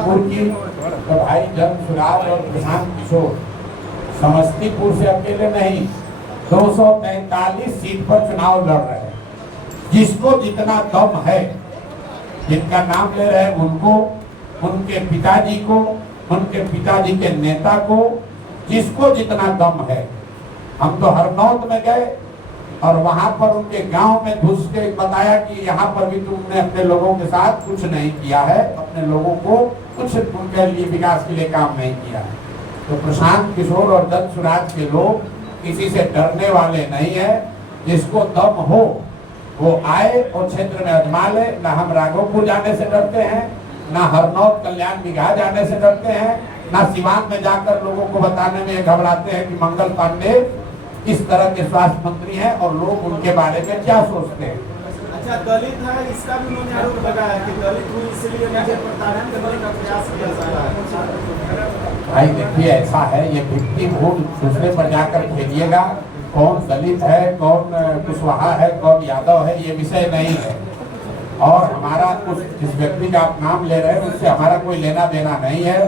समस्तीपुर की, तो भाई जनसुराज और प्रशांत किशोर समस्तीपुर से अकेले नहीं 243 सीट पर चुनाव लड़ रहे हैं। जिसको जितना दम है, जिनका नाम ले रहे हैं उनको, उनके पिताजी को, उनके पिताजी के नेता को, जिसको जितना दम है। हम तो हरनौत में गए और वहां पर उनके गांव में घुस के बताया कि यहाँ पर भी तुमने अपने लोगों के साथ कुछ नहीं किया है, अपने लोगों को कुछ उनके लिए विकास के लिए काम नहीं किया है। तो प्रशांत किशोर और जनसुराज के लोग किसी से डरने वाले नहीं है। जिसको दम हो वो आए और क्षेत्र में आजमा ले। न हम राघोपुर जाने से डरते हैं, न हरनौत कल्याण बिघा जाने से डरते हैं, न सिवान में जाकर लोगों को बताने में घबराते हैं कि मंगल पांडे किस तरह के स्वास्थ्य मंत्री हैं और लोग उनके बारे में क्या सोचते हैं। अच्छा, दलित है, इसका भी उन्होंने आरोप लगाया कि दलित हूँ इसलिए मुझे प्रताड़ित करने का प्रयास किया जा रहा है। भाई देखिए, ऐसा है, ये विक्टिम वोट दूसरे पर जाकर खेलिएगा। कौन दलित है, कौन कुशवाहा है, कौन यादव है, ये विषय नहीं है। और हमारा उस जिस व्यक्ति का आप नाम ले रहे हैं उससे हमारा कोई लेना देना नहीं है।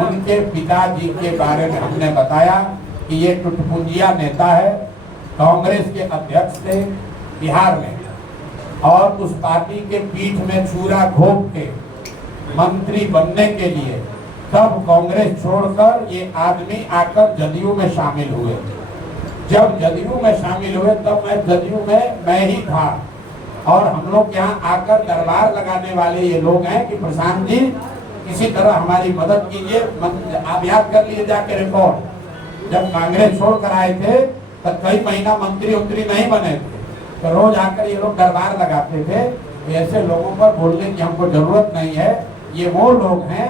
उनके पिताजी के बारे में हमने बताया कि ये टुटपुंजिया नेता है, कांग्रेस के अध्यक्ष थे बिहार में, और उस पार्टी के पीठ में छुरा घोंप के मंत्री बनने के लिए तब कांग्रेस छोड़कर ये आदमी आकर जदयू में शामिल हुए। जब जदयू में शामिल हुए तब मैं जदयू में मैं ही था, और हम लोग यहाँ आकर दरबार लगाने वाले ये लोग हैं कि प्रशांत जी किसी तरह हमारी मदद कीजिए। आप याद कर लिए जाके रिकॉर्ड, जब कांग्रेस छोड़कर आए थे तब कई महीना मंत्री उंत्री नहीं बने थे, तो रोज आकर ये लोग दरबार लगाते थे। ऐसे लोगों पर बोलने की हमको जरूरत नहीं है। ये वो लोग हैं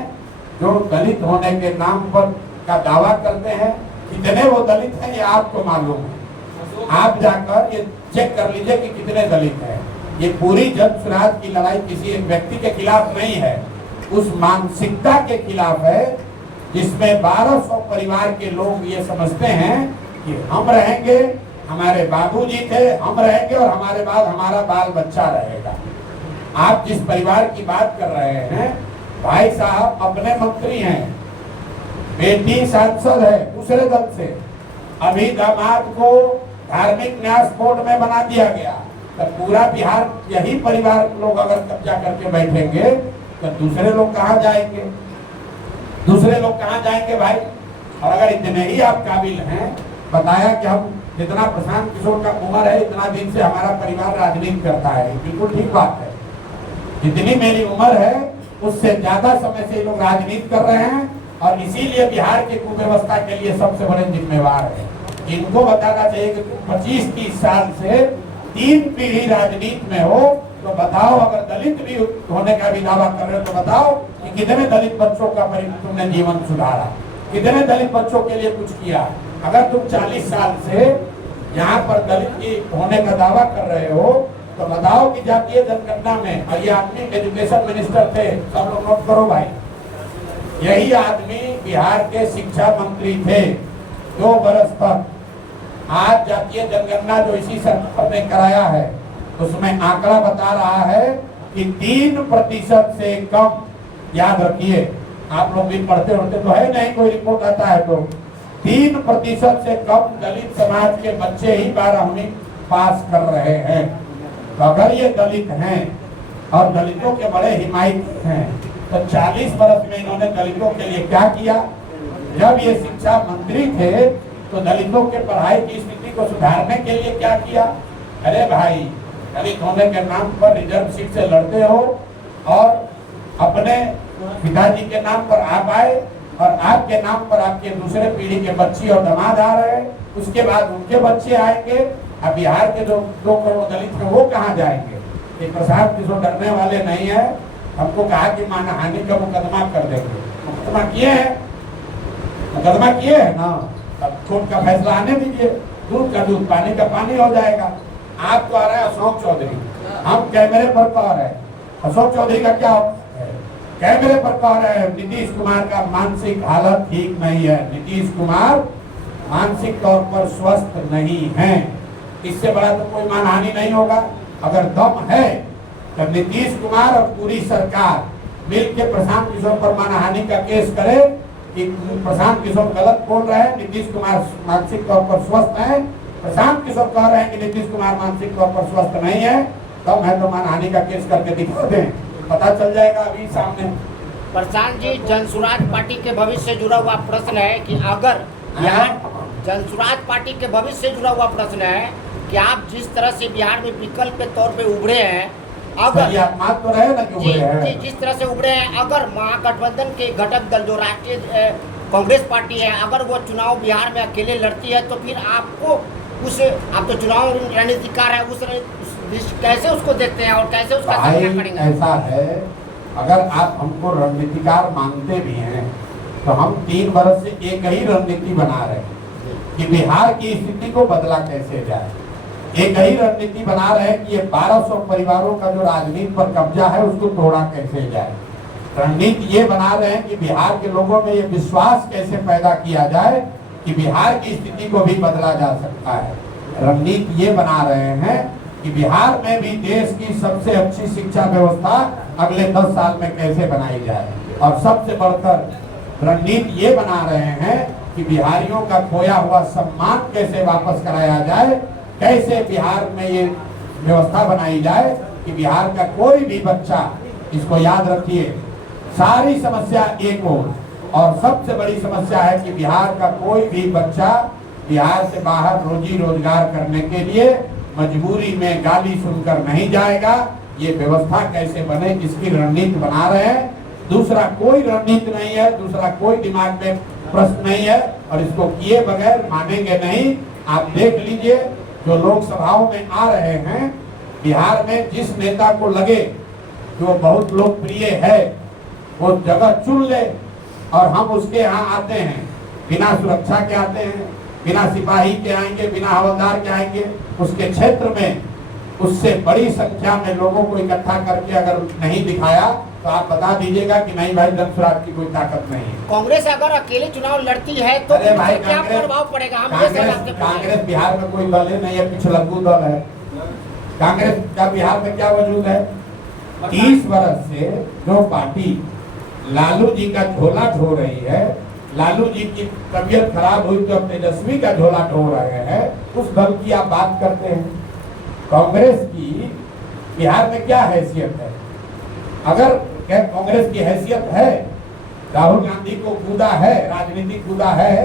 जो दलित होने के नाम पर का दावा करते हैं। कितने वो दलित हैं ये आपको मालूम है। आप जाकर ये चेक कर लीजिए कि कितने दलित हैं। ये पूरी जनसुराज की लड़ाई किसी एक व्यक्ति के खिलाफ नहीं है, उस मानसिकता के खिलाफ है जिसमें 1200 परिवार के लोग ये समझते हैं कि हम रहेंगे, हमारे बाबूजी थे, हम रहेंगे और हमारे बाद हमारा बाल बच्चा रहेगा। आप जिस परिवार की बात कर रहे हैं, भाई साहब अपने मंत्री हैं, बेटी सांसद है दूसरे दल से, अभी दामाद को धार्मिक न्यास बोर्ड में बना दिया गया। तो पूरा बिहार यही परिवार लोग अगर कब्जा करके बैठेंगे तो दूसरे लोग कहाँ जाएंगे? दूसरे लोग कहाँ जाएंगे भाई? और अगर इतने ही आप काबिल हैं, बताया कि हम जितना प्रशांत किशोर का उम्र है इतना दिन से हमारा परिवार राजनीति करता है, बिल्कुल ठीक बात है। जितनी मेरी उम्र है उससे ज्यादा समय से ये लोग राजनीति कर रहे हैं और इसीलिए बिहार की कुव्यवस्था के लिए सबसे बड़े जिम्मेवार है। इनको बताना चाहिए कि 25-30 साल से 3 पीढ़ी राजनीति में हो, तो बताओ अगर दलित भी होने का भी दावा कर रहे हो तो बताओ कि कितने दलित बच्चों का तुमने जीवन सुधारा, कितने दलित बच्चों के लिए कुछ किया। अगर तुम 40 साल से यहाँ पर दलित की होने का दावा कर रहे हो तो बताओ कि जातीय जनगणना में, और ये आदमी एजुकेशन मिनिस्टर थे, सब लोग नोट करो भाई, यही आदमी बिहार के शिक्षा मंत्री थे 2 बरस तक। आज जातीय जनगणना जो इसी सरकार ने कराया है उसमें आंकड़ा बता रहा है कि 3% से कम, याद रखिए आप लोग भी पढ़ते होते तो है नहीं, कोई रिपोर्ट आता है तो 3% से कम दलित समाज के बच्चे ही 12वीं पास कर रहे हैं। तो अगर ये दलित हैं और दलितों के बड़े हिमायती हैं तो 40 बरस में इन्होंने दलितों के लिए क्या किया? जब ये शिक्षा मंत्री थे तो दलितों के पढ़ाई की स्थिति को सुधारने के लिए क्या किया? अरे भाई, दलित होने के नाम पर रिजर्व सीट से लड़ते हो और अपने पिताजी के नाम पर आप आए और आपके नाम पर आपके दूसरे पीढ़ी के बच्ची और दामाद आ रहे हैं, उसके बाद उनके बच्चे आएंगे। अब बिहार के जो 2 करोड़ दलित हैं वो कहाँ जाएंगे? ये प्रशांत किशोर डरने वाले नहीं है। हमको कहा कि मानहानि का मुकदमा कर देंगे, मुकदमा किए हैं, मुकदमा किए हैं ना, अब कोर्ट का फैसला आने दीजिए, दूध का दूध पानी का पानी हो जाएगा। आपको आ रहा है अशोक चौधरी, हम कैमरे पर कह रहे हैं अशोक चौधरी का क्या है? कैमरे पर कह रहे हैं नीतीश कुमार का मानसिक हालत ठीक नहीं है, नीतीश कुमार मानसिक तौर पर स्वस्थ नहीं है। इससे बड़ा तो कोई मानहानि नहीं होगा। अगर दम है तो नीतीश कुमार और पूरी सरकार मिल के प्रशांत किशोर पर मानहानि का केस करे कि प्रशांत किशोर गलत बोल रहे हैं, नीतीश कुमार मानसिक तौर पर स्वस्थ है, प्रशांत किशोर कह रहे हैं कि नीतीश कुमार मानसिक तौर पर स्वस्थ नहीं है, तब है तो मानहानि का केस करके दिखा दें, पता चल जाएगा अभी सामने। प्रशांत जी, जनसुराज पार्टी के भविष्य से जुड़ा हुआ प्रश्न है कि अगर यहाँ जनसुराज पार्टी के भविष्य से जुड़ा हुआ प्रश्न है कि आप जिस तरह से बिहार में विकल्प के तौर पे उभरे हैं, अगर तो रहे ना कि उभरे हैं। जिस तरह से उभरे हैं, अगर महागठबंधन के घटक दल जो राष्ट्रीय कांग्रेस पार्टी है, अगर वो चुनाव बिहार में अकेले लड़ती है, तो फिर आपको आप तो चुनाव रणनीतिकार है, कैसे उसको देखते हैं और कैसे उसका सामना करेंगे? ऐसा है, अगर आप हमको रणनीतिकार मानते भी हैं तो हम 3 वर्ष से एक ही रणनीति बना रहे हैं कि बिहार की स्थिति को बदला कैसे जाए। एक ही रणनीति बना रहे हैं कि ये 1200 परिवारों का जो राजनीति पर कब्जा है उसको तोड़ा कैसे जाए। रणनीति ये बना रहे हैं कि बिहार के लोगों में ये विश्वास कैसे पैदा किया जाए कि बिहार की स्थिति को भी बदला जा सकता है। रणनीति ये बना रहे हैं कि बिहार में भी देश की सबसे अच्छी शिक्षा व्यवस्था अगले 10 साल में कैसे बनाई जाए, और सबसे बढ़कर रणनीति ये बना रहे हैं कि बिहारियों का खोया हुआ सम्मान कैसे वापस कराया जाए, कैसे बिहार में ये व्यवस्था बनाई जाए कि बिहार का कोई भी बच्चा, इसको याद रखिए, सारी समस्या एक और सबसे बड़ी समस्या है कि बिहार का कोई भी बच्चा बिहार से बाहर रोजी रोजगार करने के लिए मजबूरी में गाली सुनकर नहीं जाएगा। ये व्यवस्था कैसे बने, इसकी रणनीति बना रहे हैं। दूसरा कोई रणनीति नहीं है, दूसरा कोई दिमाग में प्रश्न नहीं है, और इसको किए बगैर मानेंगे नहीं। आप देख लीजिए, जो लोकसभाओं में आ रहे हैं बिहार में, जिस नेता को लगे जो बहुत लोकप्रिय है वो जगह चुन ले, और हम उसके यहाँ आते हैं, बिना सुरक्षा के आते हैं, बिना सिपाही के आएंगे, बिना हवलदार के आएंगे, उसके क्षेत्र में उससे बड़ी संख्या में लोगों को इकट्ठा करके अगर नहीं दिखाया तो आप बता दीजिएगा कि नहीं भाई, जनसुराज की कोई ताकत नहीं है। कांग्रेस अगर अकेले चुनाव लड़ती है तो भाई क्या प्रभाव पड़ेगा? कांग्रेस बिहार में कोई दल नहीं है, पिछलग्गू दल है। कांग्रेस का बिहार में क्या वजूद है? 30 वर्ष से जो पार्टी लालू जी का झोला ढो रही है, लालू जी की तबीयत खराब हुई तो तेजस्वी का झोला ढो रहे हैं, उस दल की आप बात करते हैं। कांग्रेस की बिहार में क्या हैसियत है? अगर कांग्रेस की हैसियत है, राहुल गांधी को कूदा है, राजनीति कूदा है,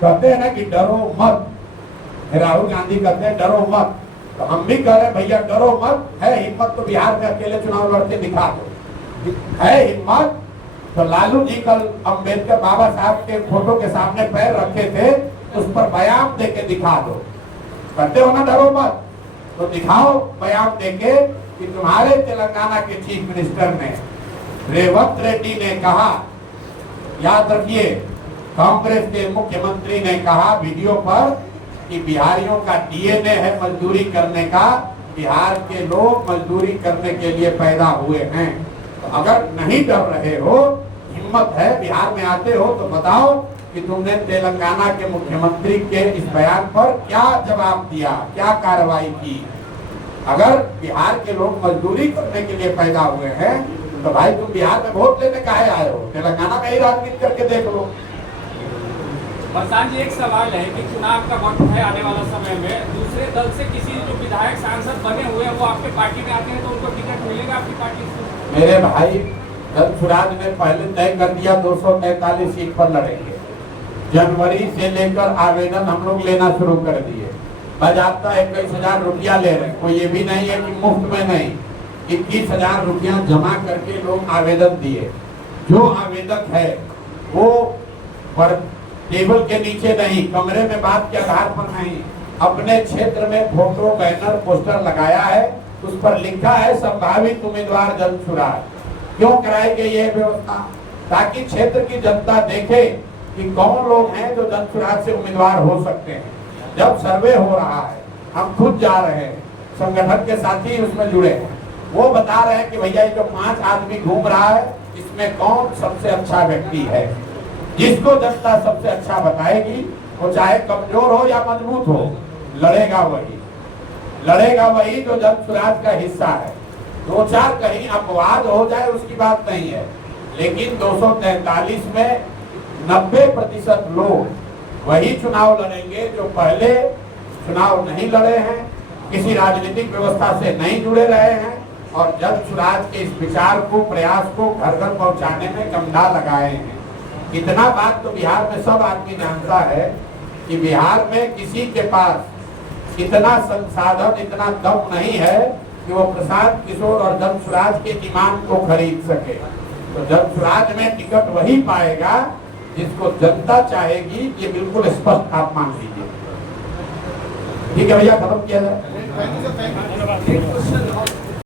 कहते हैं ना कि डरो मत, राहुल गांधी कहते हैं डरो मत, तो हम भी कह रहे हैं भैया डरो मत, है हिम्मत तो बिहार में अकेले चुनाव लड़के दिखा दो, है हिम्मत तो लालू जी कल अम्बेडकर बाबा साहब के फोटो के सामने पैर रखे थे, उस पर बयान देके दिखा दो। करते हो ना डरो मत, तो दिखाओ बयान देके कि तुम्हारे तेलंगाना के चीफ मिनिस्टर ने, रेवंत रेड्डी ने कहा, याद रखिए, कांग्रेस के मुख्यमंत्री ने कहा वीडियो पर कि बिहारियों का डीएनए है मजदूरी करने का, बिहार के लोग मजदूरी करने के लिए पैदा हुए हैं। तो अगर नहीं डर रहे हो, हिम्मत है, बिहार में आते हो, तो बताओ कि तुमने तेलंगाना के मुख्यमंत्री के इस बयान पर क्या जवाब दिया, क्या कार्रवाई की। अगर बिहार के लोग मजदूरी करने के लिए पैदा हुए हैं तो भाई तुम बिहार में वोट लेने काहे आए हो? तेलंगाना में ही राजनीति करके देख लो। प्रशांत जी, एक सवाल है कि चुनाव का वक्त है आने वाला समय में, दूसरे दल से किसी जो विधायक सांसद बने हुए हैं वो आपके पार्टी में आते हैं तो उनको टिकट मिलेगा आपकी पार्टी से? मेरे भाई, जनसुराज ने पहले तय कर दिया 243 सीट पर लड़ेंगे। जनवरी से लेकर आवेदन हम लोग लेना शुरू कर दिए। बाजाबता 21,000 रुपया ले रहे हैं, कोई ये भी नहीं है कि मुफ्त में नहीं, 21,000 रुपया जमा करके लोग आवेदन दिए। जो आवेदक है वो पर टेबल के नीचे नहीं, कमरे में बात के आधार पर नहीं, अपने क्षेत्र में फोटो, बैनर, पोस्टर लगाया है, उस पर लिखा है संभावित उम्मीदवार जनसुराज। क्यों कराई गई ये व्यवस्था? ताकि क्षेत्र की जनता देखे कि कौन लोग हैं जो जनसुराज से उम्मीदवार हो सकते हैं। जब सर्वे हो रहा है, हम खुद जा रहे हैं, संगठन के साथी उसमें जुड़े हैं, वो बता रहे हैं कि भैया ये जो 5 आदमी घूम रहा है, इसमें कौन सबसे अच्छा व्यक्ति है। जिसको जनता सबसे अच्छा बताएगी, वो चाहे कमजोर हो या मजबूत हो, लड़ेगा वही जो जनसुराज का हिस्सा है। दो चार कहीं अपवाद हो जाए उसकी बात नहीं है, लेकिन 243 में 90% लोग वही चुनाव लड़ेंगे जो पहले चुनाव नहीं लड़े हैं, किसी राजनीतिक व्यवस्था से नहीं जुड़े रहे हैं और जन स्वराज के इस विचार को, प्रयास को घर घर पहुंचाने में गमला लगाए हैं। इतना बात तो बिहार में सब आदमी जानता है कि बिहार में किसी के पास इतना संसाधन, इतना दम नहीं है कि वो प्रशांत किशोर और जन स्वराज के ईमान को खरीद सके। तो जन स्वराज में टिकट वही पाएगा जिसको जनता चाहेगी, ये बिल्कुल स्पष्ट आप मान लीजिए। ठीक है भैया, खत्म किया जाए।